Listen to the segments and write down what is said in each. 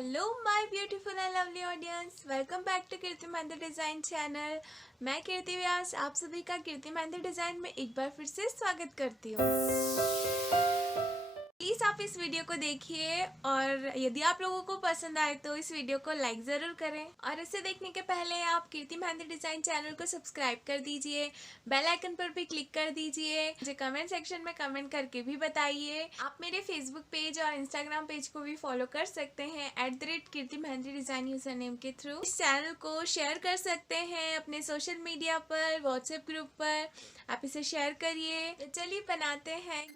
Hello my beautiful and lovely audience, welcome back to Kirti mehndi design channel. मैं कीर्ति व्यास आप सभी का कीर्ति मेहंदी डिज़ाइन में एक बार फिर से स्वागत करती हूँ। प्लीज़ आप इस वीडियो को देखिए और यदि आप लोगों को पसंद आए तो इस वीडियो को लाइक ज़रूर करें और इसे देखने के पहले आप कीर्ति मेहंदी डिज़ाइन चैनल को सब्सक्राइब कर दीजिए, बेल आइकन पर भी क्लिक कर दीजिए। मुझे कमेंट सेक्शन में कमेंट करके भी बताइए। आप मेरे फेसबुक पेज और इंस्टाग्राम पेज को भी फॉलो कर सकते हैं @कीर्ति मेहंदी डिज़ाइन यूज़र नेम के थ्रू। इस चैनल को शेयर कर सकते हैं अपने सोशल मीडिया पर, व्हाट्सएप ग्रुप पर। आप इसे शेयर करिए। तो चलिए बनाते हैं।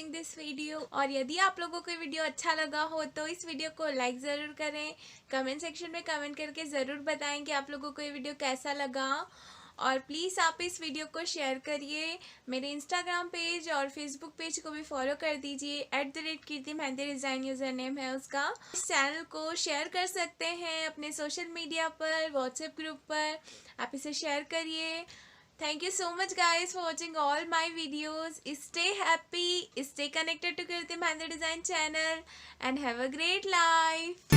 Watching this video. और यदि आप लोगों को वीडियो अच्छा लगा हो तो इस वीडियो को लाइक ज़रूर करें। कमेंट सेक्शन में कमेंट करके ज़रूर बताएं कि आप लोगों को ये वीडियो कैसा लगा। और प्लीज़ आप इस वीडियो को शेयर करिए। मेरे इंस्टाग्राम पेज और फेसबुक पेज को भी फॉलो कर दीजिए। @कीर्ति मेहंदी डिज़ाइन यूज़र नेम है उसका। इस चैनल को शेयर कर सकते हैं अपने सोशल मीडिया पर, व्हाट्सएप ग्रुप पर। आप इसे शेयर करिए। Thank you so much guys for watching all my videos. Stay happy, stay connected to Kirti Mehndi Design channel and have a great life.